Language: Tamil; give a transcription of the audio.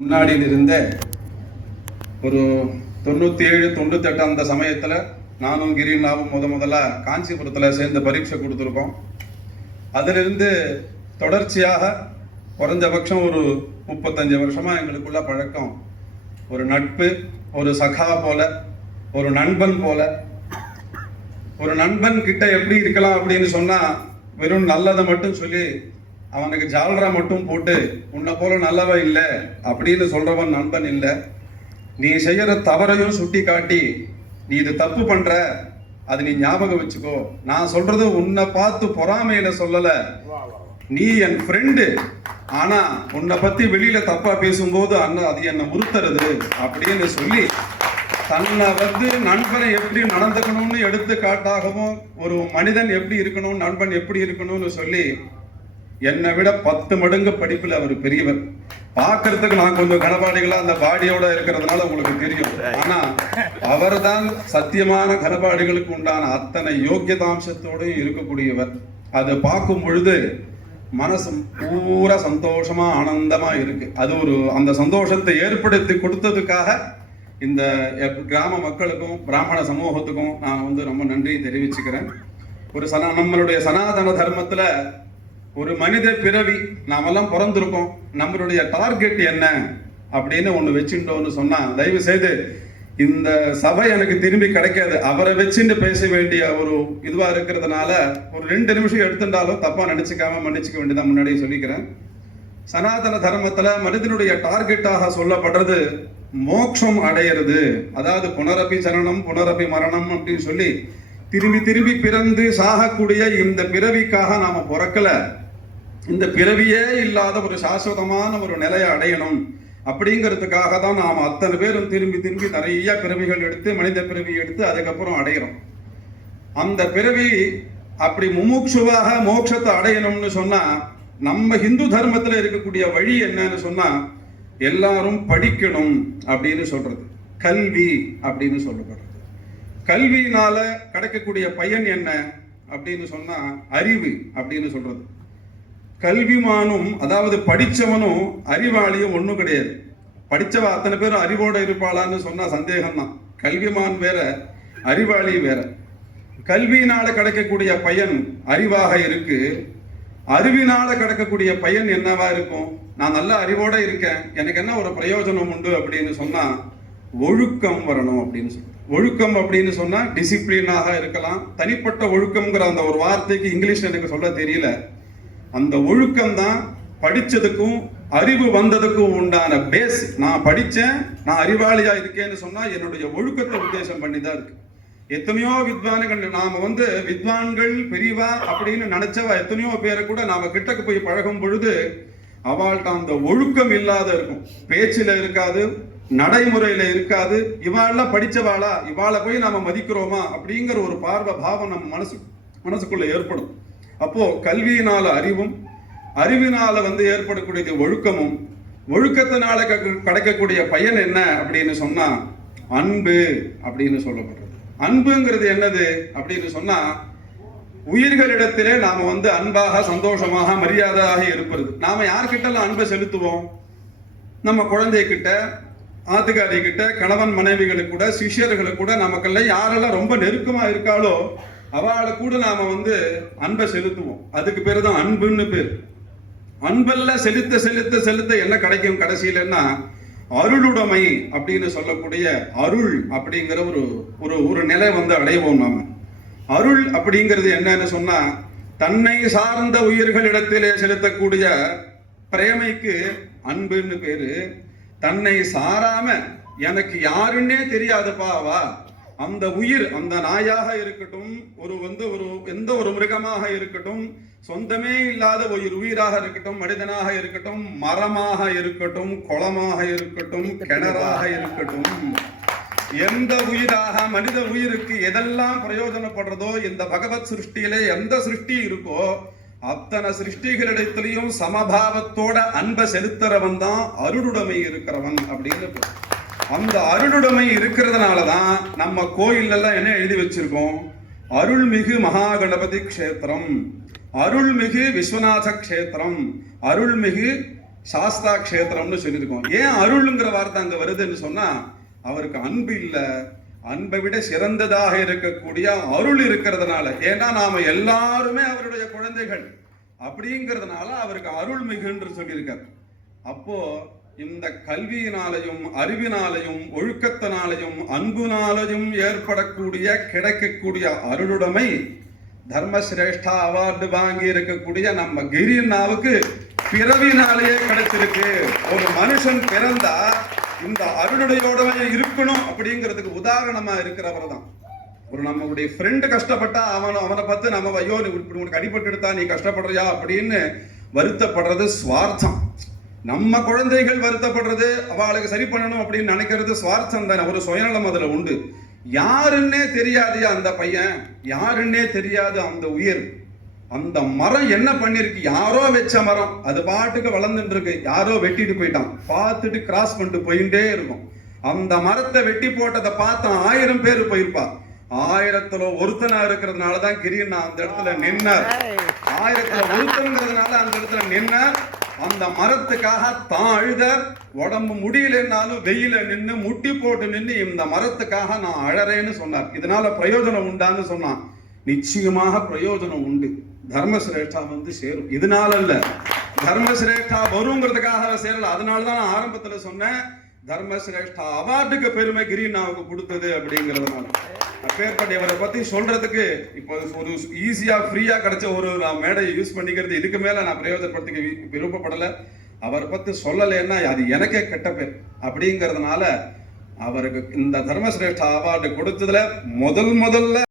முன்னாடியில் இருந்த ஒரு 97 98 அந்த சமயத்தில் நானும் கிரீனாவும் முதல்ல காஞ்சிபுரத்தில் சேர்ந்து பரீட்சை கொடுத்துருக்கோம். அதிலிருந்து தொடர்ச்சியாக குறைஞ்சபட்சம் ஒரு 35 வருஷமாக எங்களுக்குள்ள பழக்கம். ஒரு நட்பு, ஒரு சகா போல, ஒரு நண்பன் போல. ஒரு நண்பன் கிட்ட எப்படி இருக்கலாம் அப்படின்னு சொன்னால், வெறும் நல்லதை மட்டும் சொல்லி அவனுக்கு ஜாலரா மட்டும் போட்டு உன்னை போல நல்லவன் இல்லை அப்படின்னு சொல்றவன் நண்பன் இல்லை. நீ செய்யற தவறையும் சுட்டி காட்டி, நீ இது தப்பு பண்ற, அது நீ ஞாபகம் வச்சுக்கோ, நான் சொல்றது உன்னை பார்த்து பொறாமையில சொல்லல, நீ என் ஃப்ரெண்டு, ஆனா உன்னை பத்தி வெளியில தப்பா பேசும்போது அது என்னை முறுத்துறது அப்படின்னு சொல்லி தன்னை நண்பனை எப்படி நடந்துக்கணும்னு எடுத்து காட்டாகவும், ஒரு மனிதன் எப்படி இருக்கணும், நண்பன் எப்படி இருக்கணும்னு சொல்லி என்னை விட 10 மடங்கு படிப்பில் அவர் பெரியவர். பார்க்கறதுக்கு நான் கொஞ்சம் கனபாடிகளா அந்த பாடியோட இருக்கிறதுனால உங்களுக்கு தெரியும். ஆனா அவர் தான் சத்தியமான கனபாடிகளுக்கு உண்டான அத்தனை யோக்கியதாம்சத்தோடு இருக்கக்கூடியவர். அதை பார்க்கும் பொழுது மனசு பூரா சந்தோஷமா ஆனந்தமா இருக்கு. அது அந்த சந்தோஷத்தை ஏற்படுத்தி கொடுத்ததுக்காக இந்த கிராம மக்களுக்கும் பிராமண சமூகத்துக்கும் நான் ரொம்ப நன்றி தெரிவிச்சுக்கிறேன். நம்மளுடைய சனாதன தர்மத்துல ஒரு மனித பிறவி நாமெல்லாம் பிறந்திருக்கோம், நம்மளுடைய டார்கெட் என்ன அப்படின்னு ஒன்று வச்சுட்டோன்னு சொன்னா, தயவு செய்து இந்த சபை எனக்கு திரும்பி கிடைக்காது. அவரை வச்சுட்டு பேச வேண்டிய ஒரு இதுவா இருக்கிறதுனால ஒரு 2 நிமிஷம் எடுத்துட்டாலும் தப்பா நினைச்சுக்காம மன்னிச்சுக்க வேண்டியதான் முன்னாடியே சொல்லிக்கிறேன். சனாதன தர்மத்துல மனிதனுடைய டார்கெட்டாக சொல்லப்படுறது மோட்சம் அடையிறது. அதாவது புனரப்பி சரணம் புனரப்பி மரணம் அப்படின்னு சொல்லி திரும்பி திரும்பி பிறந்து சாகக்கூடிய இந்த பிறவிக்காக நாம பிறக்கல. இந்த பிறவியே இல்லாத ஒரு சாஸ்வதமான ஒரு நிலையை அடையணும் அப்படிங்கிறதுக்காக தான் நாம் அத்தனை பேரும் திரும்பி திரும்பி நிறைய பிறவிகள் எடுத்து, மனித பிறவி எடுத்து அதுக்கப்புறம் அடைகிறோம். அந்த பிறவி அப்படி முமுட்சுவாக மோட்சத்தை அடையணும்னு சொன்னா, நம்ம ஹிந்து தர்மத்தில் இருக்கக்கூடிய வழி என்னன்னு சொன்னா, எல்லாரும் படிக்கணும் அப்படின்னு சொல்றது, கல்வி அப்படின்னு சொல்லப்படுறது. கல்வியினால கிடைக்கக்கூடிய பயன் என்ன அப்படின்னு சொன்னா, அறிவு அப்படின்னு சொல்றது. கல்விமானும், அதாவது படிச்சவனும் அறிவாளியும் ஒன்றும் கிடையாது. படிச்சவ அத்தனை பேரும் அறிவோட இருப்பாளான்னு சொன்னா சந்தேகம்தான். கல்விமான் வேற, அறிவாளி வேற. கல்வியினால கிடைக்கக்கூடிய பயன் அறிவாக இருக்கு. அறிவினால கிடைக்கக்கூடிய பயன் என்னவா இருக்கும்? நான் நல்ல அறிவோட இருக்கேன், எனக்கு என்ன ஒரு பிரயோஜனம் உண்டு அப்படின்னு சொன்னா, ஒழுக்கம் வரணும் அப்படின்னு சொல்றேன். ஒழுக்கம் அப்படின்னு சொன்னா டிசிப்ளினாக இருக்கலாம். தனிப்பட்ட ஒழுக்கம்ங்கிற அந்த ஒரு வார்த்தைக்கு இங்கிலீஷ் எனக்கு சொல்ல தெரியல. அந்த ஒழுக்கம் தான் படிச்சதுக்கும் அறிவு வந்ததுக்கும் உண்டான பேஸ். நான் படிச்சேன், நான் அறிவாளியா இருக்கேன்னு சொன்னா என்னுடைய ஒழுக்கத்தை உத்தேசம் பண்ணி தான் இருக்கு. எத்தனையோ வித்வான்கள், நாம வித்வான்கள் பெரியவா அப்படின்னு நினைச்சவா எத்தனையோ பேரை கூட நாம கிட்டக்கு போய் பழகும் பொழுது அவள்கிட்ட அந்த ஒழுக்கம் இல்லாத இருக்கும். பேச்சில இருக்காது, நடைமுறையில இருக்காது. இவாளெல்லாம் படிச்சவாளா, இவாளை போய் நாம மதிக்கிறோமா அப்படிங்கிற ஒரு பார்வை பாவம் நம்ம மனசுக்குள்ள ஏற்படும். அப்போ கல்வியினால அறிவும், அறிவினால ஏற்படக்கூடிய ஒழுக்கமும், ஒழுக்கத்தினால கிடைக்கக்கூடிய பயன் என்ன அப்படின்னு சொன்னா அன்பு அப்படின்னு சொல்லப்படுறது. அன்புங்கிறது என்னது அப்படின்னு சொன்னா, உயிர்களிடத்திலே நாம அன்பாக, சந்தோஷமாக, மரியாதையாக இருப்பது. நாம யார்கிட்டலாம் அன்பை செலுத்துவோம்? நம்ம குழந்தைகிட்ட, ஆத்துக்காரி கிட்ட, கணவன் மனைவிகளுக்கு கூட, சிஷ்யர்களுக்கு கூட, நமக்கெல்லாம் யாரெல்லாம் ரொம்ப நெருக்கமா இருக்காளோ அவளை கூட நாம அன்பை செலுத்துவோம். அதுக்கு பேரு தான் அன்புன்னு பேர். அன்பெல்லாம் செலுத்த செலுத்த செலுத்த என்ன கிடைக்கும் கடைசியிலன்னா, அருளுடைமை அப்படின்னு சொல்லக்கூடிய அருள் அப்படிங்கிற ஒரு நிலை அடைவோம் நாம. அருள் அப்படிங்கிறது என்னன்னு சொன்னா, தன்னை சார்ந்த உயிர்களிடத்திலே செலுத்தக்கூடிய பிரேமைக்கு அன்புன்னு பேரு. தன்னை சாராம எனக்கு யாருன்னே தெரியாதுப்பா வா, அந்த உயிர், அந்த நாயாக இருக்கட்டும், எந்த ஒரு மிருகமாக இருக்கட்டும், சொந்தமே இல்லாத உயிராக இருக்கட்டும், மனிதனாக இருக்கட்டும், மரமாக இருக்கட்டும், குளமாக இருக்கட்டும், கிணறாக இருக்கட்டும், எந்த உயிராக, மனித உயிருக்கு எதெல்லாம் பிரயோஜனப்படுறதோ, இந்த பகவத் சிருஷ்டியிலே எந்த சிருஷ்டி இருக்கோ அத்தனை சிருஷ்டிகளிடத்திலையும் சமபாவத்தோட அன்பை செலுத்துறவன் தான் அருளுடைமை இருக்கிறவன் அப்படின்னு. அந்த அருளுடைமை இருக்கிறதுனாலதான் நம்ம கோயிலெல்லாம் என்ன எழுதி வச்சிருக்கோம்? அருள்மிகு மகா கணபதி க்ஷேத்திரம், அருள்மிகு விஸ்வநாத க்ஷேத்திரம், அருள்மிகு சாஸ்தா க்ஷேத்திரம்னு சொல்லியிருக்கோம். ஏன் அருள்ங்கிற வார்த்தை அங்க வருதுன்னு சொன்னா, அவருக்கு அன்பு இல்ல, அன்பை விட சிறந்ததாக இருக்கக்கூடிய அருள் இருக்கிறதுனால. ஏன்னா நாம எல்லாருமே அவருடைய குழந்தைகள் அப்படிங்கிறதுனால அவருக்கு அருள் மிகுன்று சொல்லியிருக்கார். அப்போ இந்த கல்வியினாலையும் அறிவினாலையும் ஒழுக்கத்தினாலையும் அன்புனாலையும் ஏற்படக்கூடிய கிடைக்கக்கூடிய அருளுடைமை தர்மசிரேஷ்டா அவார்டு வாங்கி இருக்கக்கூடிய நம்ம கிரிநாவுக்கு பிறவினாலேயே கிடைச்சிருக்கு. ஒரு மனுஷன் பிறந்தா இந்த அருளுடையோட இருக்கணும் அப்படிங்கிறதுக்கு உதாரணமா இருக்கிறவர் தான். ஒரு நம்மளுடைய ஃப்ரெண்டு கஷ்டப்பட்டா அவனை பார்த்து நம்ம ஐயோ இப்படி உனக்கு அடிபட்டு எடுத்தா நீ கஷ்டப்படுறியா அப்படின்னு வருத்தப்படுறது சுவார்த்தம். நம்ம குழந்தைகள் வருத்தப்படுறது அவளுக்கு சரி பண்ணணும் அப்படின்னு நினைக்கிறது சுவார்த்தம் தானே. ஒரு சுயநலம் அதுல உண்டு. யாருன்னே தெரியாதையா அந்த பையன், யாருன்னே தெரியாது அந்த உயிர். அந்த மரம் என்ன பண்ணிருக்கு, யாரோ வச்ச மரம், அது பாட்டுக்கு வளர்ந்துட்டு இருக்கு, யாரோ வெட்டிட்டு போயிட்டான், பார்த்துட்டு கிராஸ் பண்ணிட்டு போயிட்டே இருக்கும். அந்த மரத்தை வெட்டி போட்டதை பார்த்த 1000 பேர் போயிருப்பா. 1000த்துல ஒருத்தனா இருக்கிறதுனாலதான் கிரியண்ணா அந்த இடத்துல நின்னார். 1000த்துல ஒருத்தனுங்கிறதுனால அந்த இடத்துல நின்னார். அந்த மரத்துக்காக தான் அழுதார். உடம்பு முடியலன்னாலும் வெயில நின்று முட்டி போட்டு நின்று இந்த மரத்துக்காக நான் அழறேன்னு சொன்னார். இதனால பிரயோஜனம் உண்டான்னு சொன்னான். நிச்சயமாக பிரயோஜனம் உண்டு. தர்மசிரேஷ்டா சேரும். இதனால இல்ல, தர்மசிரேஷ்டா வருங்கிறதுக்காக சேரல. அதனாலதான் நான் ஆரம்பத்துல சொன்னேன், தர்மசிரேஷ்டா அவார்டுக்கு பெருமை கிரிநாவுக்கு கொடுத்தது அப்படிங்கிறதுனால. அப்பேற்பட்டவரை பத்தி சொல்றதுக்கு இப்போ ஒரு ஈஸியா ஃப்ரீயா கிடைச்ச ஒரு நான் மேடையை யூஸ் பண்ணிக்கிறது. இதுக்கு மேல நான் பிரயோஜனப்படுத்திக்க விருப்பப்படல. அவரை பத்தி சொல்லலைன்னா அது எனக்கே கெட்ட பேர் அப்படிங்கிறதுனால அவருக்கு இந்த தர்மசிரேஷ்டா அவார்டு கொடுத்ததுல முதல்ல